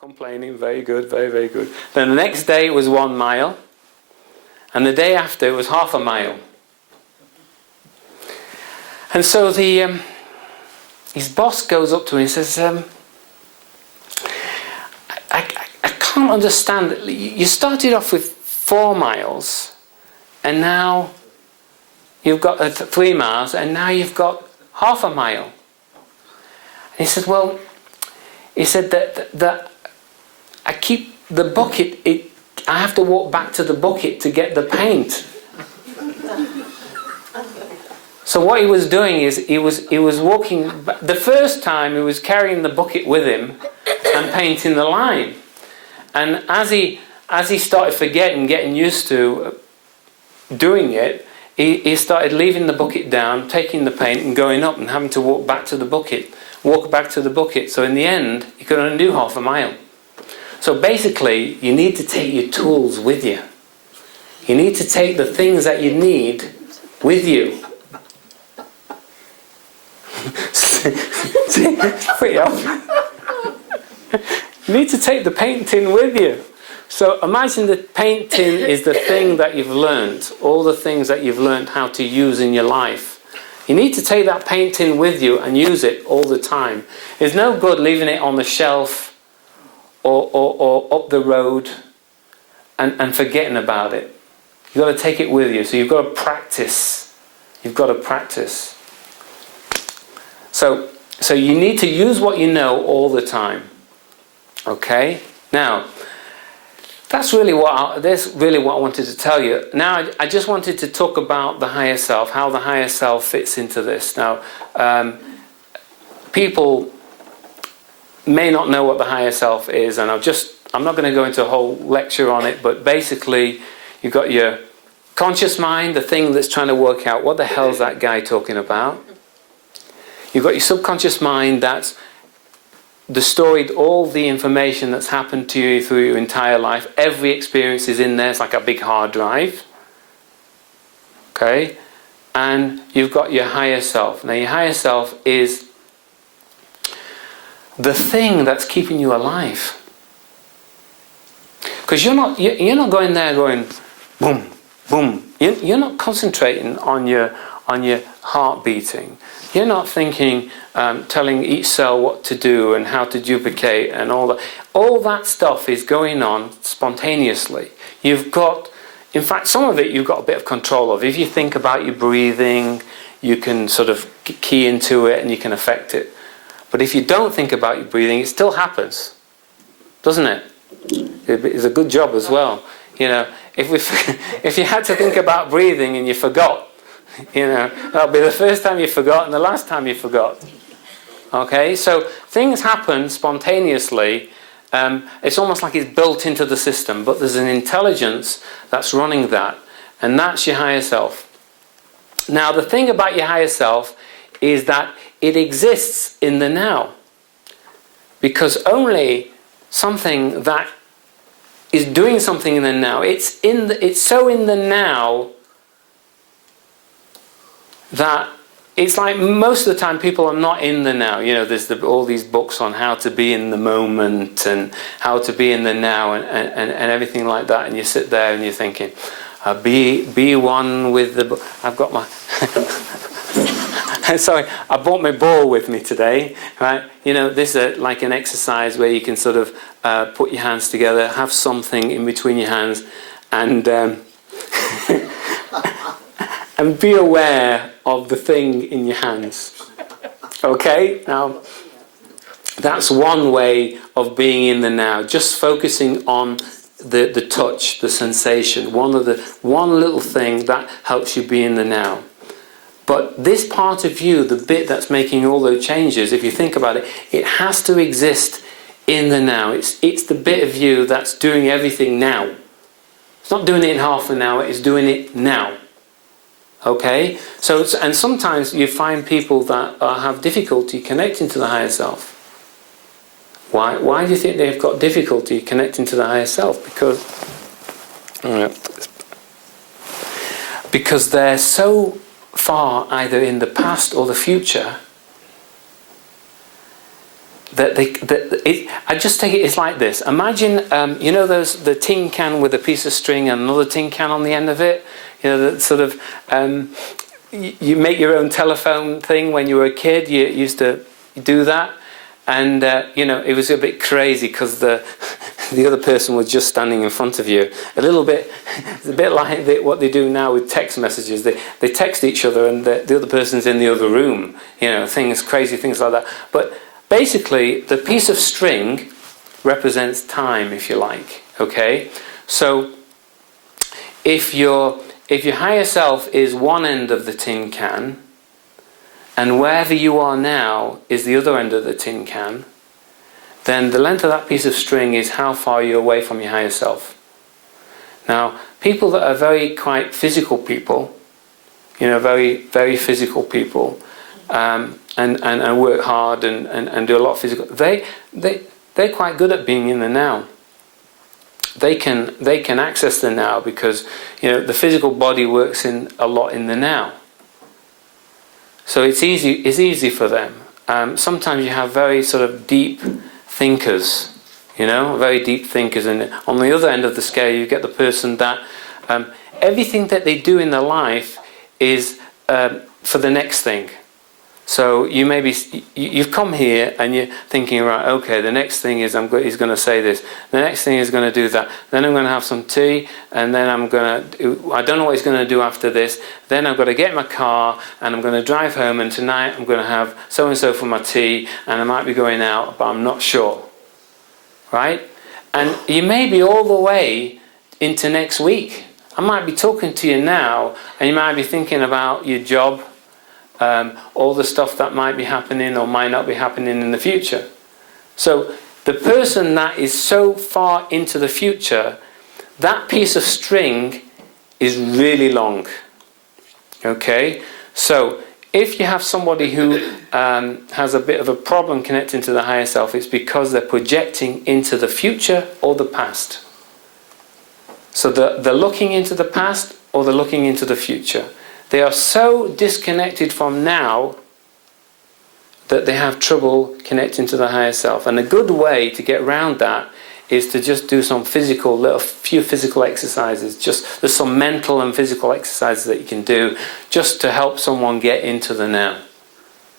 complaining, very good, very, very good. Then the next day it was 1 mile, and the day after it was half a mile. And so his boss goes up to him and says, I can't understand. You started off with 4 miles, and now you've got 3 miles, and now you've got half a mile. And he said, well, he said that I keep the bucket, I have to walk back to the bucket to get the paint. So what he was doing is he was walking. The first time he was carrying the bucket with him and painting the line, and as he started forgetting, getting used to doing it, he started leaving the bucket down, taking the paint and going up and having to walk back to the bucket. So in the end, he could only do half a mile. So basically, you need to take your tools with you. You need to take the things that you need with you. Pretty obvious. You need to take the paint tin with you. So imagine the paint tin is the thing that you've learned, all the things that you've learned how to use in your life. You need to take that paint tin with you and use it all the time. It's no good leaving it on the shelf or up the road and forgetting about it. You've got to take it with you. So you've got to practice. You've got to practice. So you need to use what you know all the time. Okay? Now, that's really what I wanted to tell you. Now, I just wanted to talk about the higher self, how the higher self fits into this. Now, people may not know what the higher self is, and I'm not going to go into a whole lecture on it, but basically, you've got your conscious mind, the thing that's trying to work out what the hell's that guy talking about. You've got your subconscious mind that's destroyed all the information that's happened to you through your entire life. Every experience is in there. It's like a big hard drive. Okay? And you've got your higher self. Now your higher self is the thing that's keeping you alive. Because you're not going there going boom, boom. You're not concentrating on your heart beating. You're not thinking, telling each cell what to do and how to duplicate and all that. All that stuff is going on spontaneously. You've got, in fact, some of it you've got a bit of control of. If you think about your breathing, you can sort of key into it and you can affect it. But if you don't think about your breathing, it still happens, doesn't it? It's a good job as well. You know, if you had to think about breathing and you forgot, you know, that'll be the first time you forgot and the last time you forgot. Okay, so things happen spontaneously. It's almost like it's built into the system, but there's an intelligence that's running that, and that's your higher self. Now, the thing about your higher self is that it exists in the now, because only something that is doing something in the now, it's so in the now that it's like most of the time people are not in the now. You know, there's all these books on how to be in the moment and how to be in the now and everything like that, and you sit there and you're thinking, be one with the... I've got my... Sorry, I brought my ball with me today, right? You know, this is like an exercise where you can sort of put your hands together, have something in between your hands, and and be aware of the thing in your hands. Okay? Now, that's one way of being in the now, just focusing on the touch, the sensation, one little thing that helps you be in the now. But this part of you, the bit that's making all those changes, if you think about it, it has to exist in the now. It's the bit of you that's doing everything now. It's not doing it in half an hour, it's doing it now. Okay? So, and sometimes you find people that have difficulty connecting to the higher self. Why do you think they've got difficulty connecting to the higher self? Because they're so far either in the past or the future I just take it, it's like this. Imagine, you know the tin can with a piece of string and another tin can on the end of it? You know, that sort of, you make your own telephone thing when you were a kid, you used to do that. And, you know, it was a bit crazy because the other person was just standing in front of you. It's a bit like what they do now with text messages. They text each other and the other person's in the other room. You know, crazy things like that. But basically, the piece of string represents time, if you like. Okay? So, if your higher self is one end of the tin can, and wherever you are now is the other end of the tin can, then the length of that piece of string is how far you're away from your higher self. Now, people that are quite physical people, you know, very, very physical people, and work hard and do a lot of physical, they're quite good at being in the now. They can access the now because, you know, the physical body works a lot in the now. So it's easy for them. Sometimes you have very sort of deep thinkers, you know, very deep thinkers, and on the other end of the scale you get the person that everything that they do in their life is for the next thing. So you've come here and you're thinking, right, okay, the next thing is he's going to say this. The next thing is going to do that. Then I'm going to have some tea, and then I don't know what he's going to do after this. Then I've got to get in my car and I'm going to drive home, and tonight I'm going to have so and so for my tea, and I might be going out, but I'm not sure. Right? And you may be all the way into next week. I might be talking to you now, and you might be thinking about your job. All the stuff that might be happening or might not be happening in the future. So the person that is so far into the future, that piece of string is really long. Okay? So if you have somebody who has a bit of a problem connecting to the higher self, it's because they're projecting into the future or the past. So they're looking into the past or they're looking into the future. They are so disconnected from now that they have trouble connecting to the higher self. And a good way to get around that is to just do some few physical exercises. There's some mental and physical exercises that you can do just to help someone get into the now.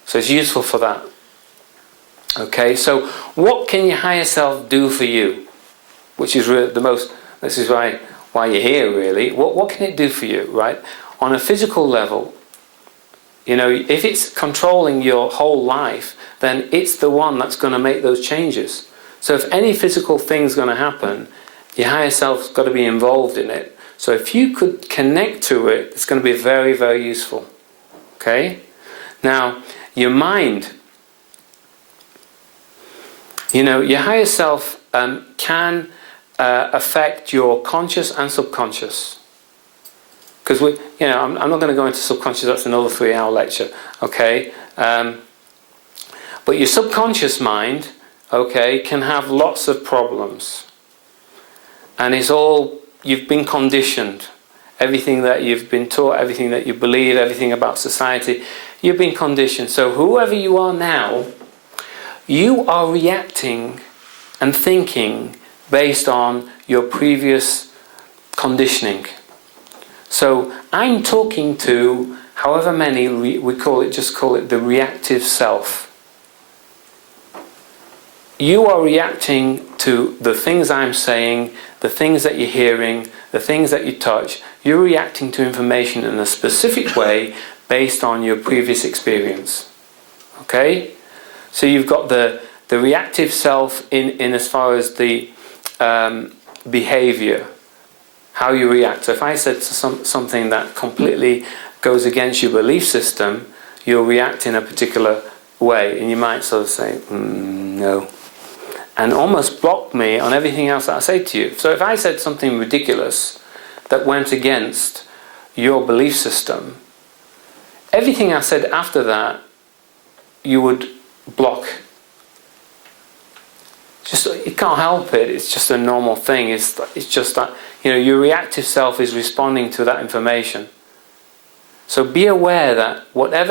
So it's useful for that. Okay, so what can your higher self do for you? Which is really this is why you're here, really. What can it do for you, right? On a physical level, you know, if it's controlling your whole life, then it's the one that's going to make those changes. So if any physical thing's going to happen, your higher self's got to be involved in it. So if you could connect to it, it's going to be very, very useful. Okay? Now, your mind, you know, your higher self can affect your conscious and subconscious. Because you know, I'm not going to go into subconscious. That's another 3-hour lecture. Okay, but your subconscious mind, okay, can have lots of problems, and it's all you've been conditioned. Everything that you've been taught, everything that you believe, everything about society, you've been conditioned. So whoever you are now, you are reacting and thinking based on your previous conditioning. So I'm talking to however many we call it the reactive self. You are reacting to the things I'm saying, the things that you're hearing, the things that you touch. You're reacting to information in a specific way based on your previous experience. Okay? So you've got the reactive self in as far as the behavior. How you react. So if I said to something that completely goes against your belief system, you'll react in a particular way, and you might sort of say, no, and almost block me on everything else that I say to you. So if I said something ridiculous that went against your belief system, everything I said after that, you would block. You can't help it. It's just a normal thing. It's just that, you know, your reactive self is responding to that information. So be aware that whatever